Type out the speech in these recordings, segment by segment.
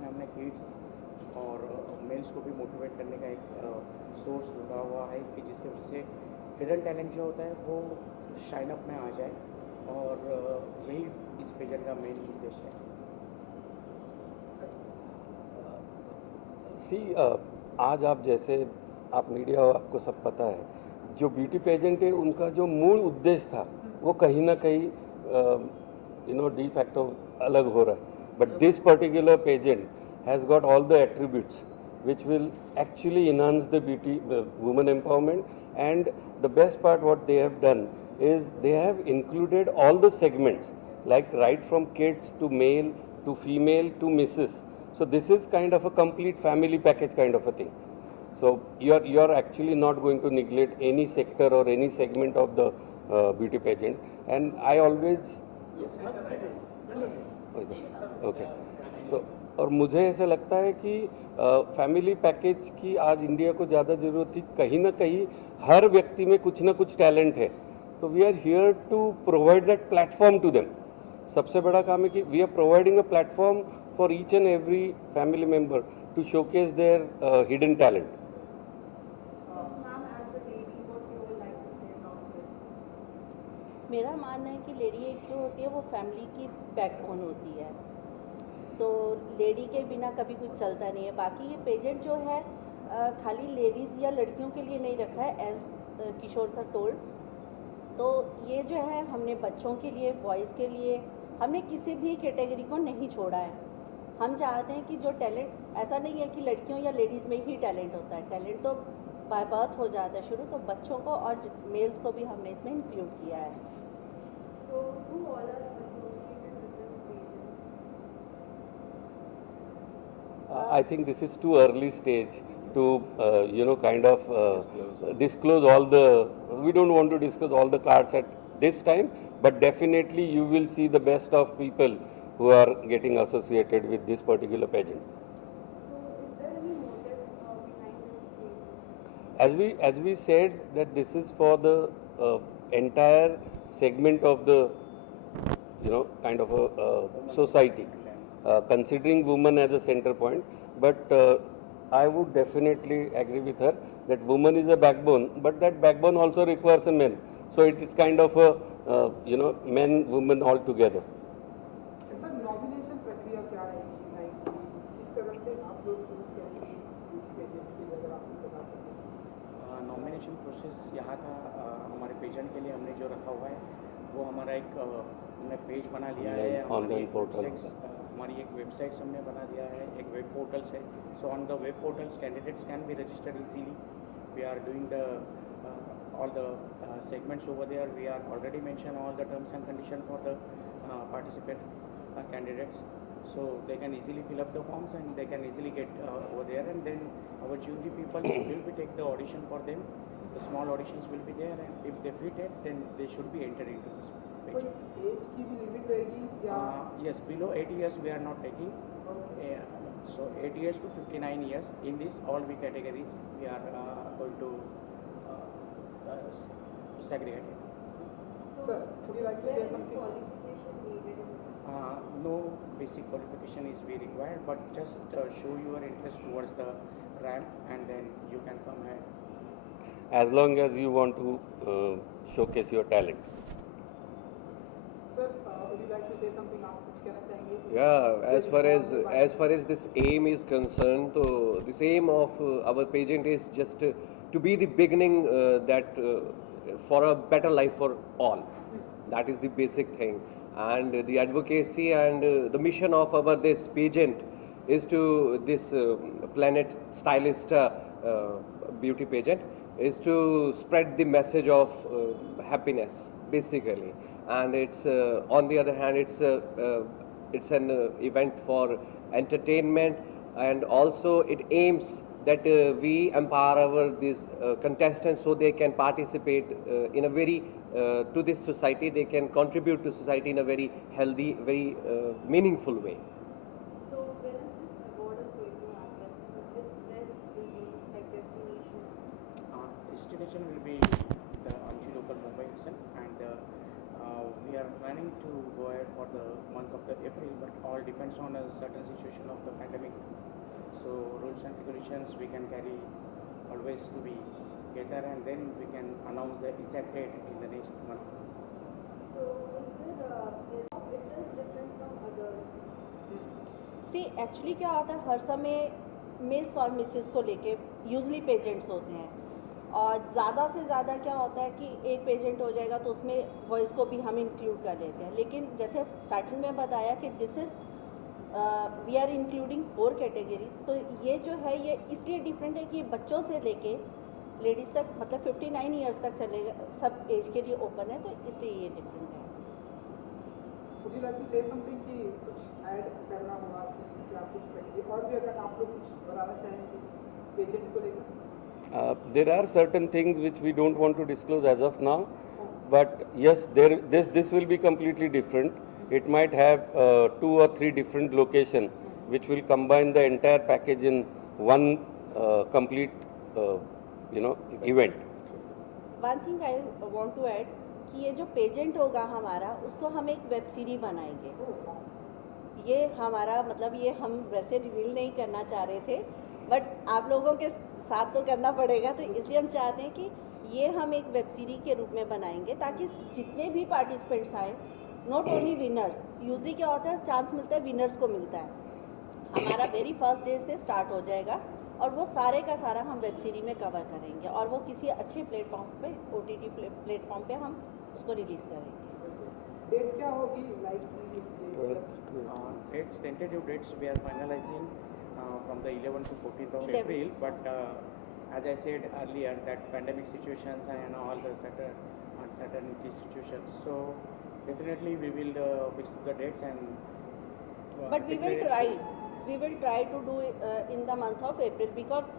इसमें हमने किड्स और मेल्स को भी मोटिवेट करने का एक सोर्स ढूंढा हुआ है कि जिसकी वजह से हिडन टैलेंट जो होता है वो शाइन अप में आ जाए, और यही इस पेजेंट का मेन उद्देश्य है। सी आज आप जैसे आप मीडिया हो, आपको सब पता है, जो ब्यूटी पेजेंट है उनका जो मूल उद्देश्य था वो कहीं ना कहीं डी फैक्टो अलग हो रहा है, but this particular pageant has got all the attributes which will actually enhance the beauty women empowerment. And the best part what they have done is they have included all the segments, like right from kids to male to female to Mrs. So this is kind of a complete family package kind of a thing. So you're actually not going to neglect any sector or any segment of the beauty pageant. And I always okay. So और मुझे ऐसा लगता है कि family package की आज India को ज़्यादा ज़रूरत थी। कहीं ना कहीं हर व्यक्ति में कुछ ना कुछ टैलेंट है, तो we are here to provide that platform to them. सबसे बड़ा काम है कि we are providing a platform for each and every family member to showcase their hidden talent. मेरा मानना है कि लेडी एक जो होती है वो फैमिली की बैकबोन होती है, तो लेडी के बिना कभी कुछ चलता नहीं है। बाकी ये पेजेंट जो है खाली लेडीज़ या लड़कियों के लिए नहीं रखा है, एज किशोर सर टोल्ड। तो ये जो है हमने बच्चों के लिए, बॉयज़ के लिए, हमने किसी भी कैटेगरी को नहीं छोड़ा है। हम चाहते हैं कि जो टैलेंट, ऐसा नहीं है कि लड़कियों या लेडीज़ में ही टैलेंट होता है, टैलेंट तो बाय बर्थ हो जाता है शुरू, तो बच्चों को और मेल्स को भी हमने इसमें इंक्लूड किया है। So who all are associated with this pageant? I think this is too early stage to kind of disclose all the. We don't want to discuss all the cards at this time, but definitely you will see the best of people who are getting associated with this particular pageant. So is there any motive behind this pageant? As we said that this is for the entire segment of the kind of a society, considering women as a center point, but I would definitely agree with her that woman is a backbone, but that backbone also requires a man, so it is kind of a men women all together. Sir nomination प्रक्रिया क्या रहेगी, like किस तरह से आप लोग choose करेंगे इस ब्यूटी पेजेंट के लिए, अगर आप बता सकें? नॉमिनेशन प्रोसेस यहाँ का हमारे पेजेंट के लिए हमने जो रखा हुआ है वो हमारा एक हमने पेज बना लिया है, ऑनलाइन पोर्टल, हमारी एक वेबसाइट्स हमने बना दिया है, एक वेब पोर्टल्स है। So on the web portals candidates can be registered easily. We are doing the all the segments over there. We are already mentioned all the terms and conditions for the participant candidates, so they can easily fill up the forms and they can easily get over there, and then our jury people will be take the audition for them. The small auditions will be there, and if they fit it, then they should be entered into this कोई page. As की भी limit रहेगी या? Yes, below 8 years we are not taking. So 8 years to 59 years, in this all we categories we are going to segregate it. So Sir, would you like to is say there any something? qualification needed in this? No basic qualification is be required, but just show your interest towards the ramp and then you can come ahead. As long as you want to showcase your talent. Sir, would you like to say something? आप कुछ कहना चाहेंगे? Yeah, as far as this aim is concerned, so this aim of our pageant is just to be the beginning that for a better life for all. That is the basic thing, and the advocacy and the mission of our this pageant is to this Planet Stylist beauty pageant is to spread the message of happiness basically, and it's on the other hand it's an event for entertainment, and also it aims that we empower our these contestants so they can participate in a very to this society, they can contribute to society in a very healthy, very meaningful way. So when is this award is going to happen? Where will be like destination? Destination will be the Anchi local Mumbai itself, and we we are planning to go ahead for the month of the April, but all depends on a certain situation of the pandemic. So rules and regulations we can carry always to be better, and then we can announce the exact date in the next month. So is there it is different from others? See actually क्या होता है, हर समय miss और Mrs को लेके usually pageants होते हैं, और ज़्यादा से ज़्यादा क्या होता है कि एक पेजेंट हो जाएगा तो उसमें वॉइस को भी हम इंक्लूड कर लेते हैं। लेकिन जैसे स्टार्टिंग में बताया कि this is we are including 4 categories, तो ये जो है ये इसलिए डिफरेंट है कि बच्चों से लेके लेडीज़ तक, मतलब 59 ईयर्स तक चलेगा, सब एज के लिए ओपन है, तो इसलिए ये डिफरेंट है। Would you like to say something कि कुछ ऐड करना होगा कि क्या कुछ पहले, और भी अगर आप लोग कुछ बताना चाहें इस पेजेंट को लेकर? There are certain things which we don't want to disclose as of now, but yes, this will be completely different. It might have 2 or 3 different locations, which will combine the entire package in one complete, event. One thing I want to add कि ये जो pageant होगा हमारा, उसको हम एक web series बनाएंगे। ये हमारा मतलब ये हम वैसे रिवील नहीं करना चाह रहे थे, बट आप लोगों के साथ तो करना पड़ेगा, तो इसलिए हम चाहते हैं कि ये हम एक वेब सीरीज के रूप में बनाएंगे, ताकि जितने भी पार्टिसिपेंट्स आए, नॉट ओनली विनर्स, यूजली क्या होता है चांस मिलता है विनर्स को मिलता है, हमारा वेरी फर्स्ट डे से स्टार्ट हो जाएगा, और वो सारे का सारा हम वेब सीरीज में कवर करेंगे, और वो किसी अच्छे प्लेटफॉर्म पे, OTT प्लेटफॉर्म पे हम उसको रिलीज़ करेंगे। डेट क्या होगी लाइक इस date? Dates, tentative dates we are finalizing from the 11th to 14th of 11th. April, but as I said earlier, that pandemic situations and all the uncertainty situations, so definitely we will fix the dates and But we will try to do in the month of April, because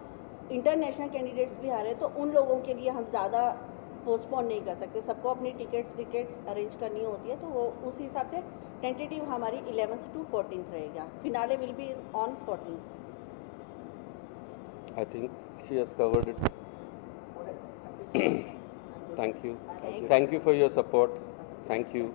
international candidates भी आ रहे हैं, तो उन लोगों के लिए हम ज़्यादा पोस्टपोन नहीं कर सकते, सबको अपनी टिकट्स अरेंज करनी होती है, तो वो उस हिसाब से टेंटेटिव हमारी 11th to 14th रहेगा, finale will be on 14th। I think she has covered it. Thank you. Thank you. Thank you for your support. Thank you.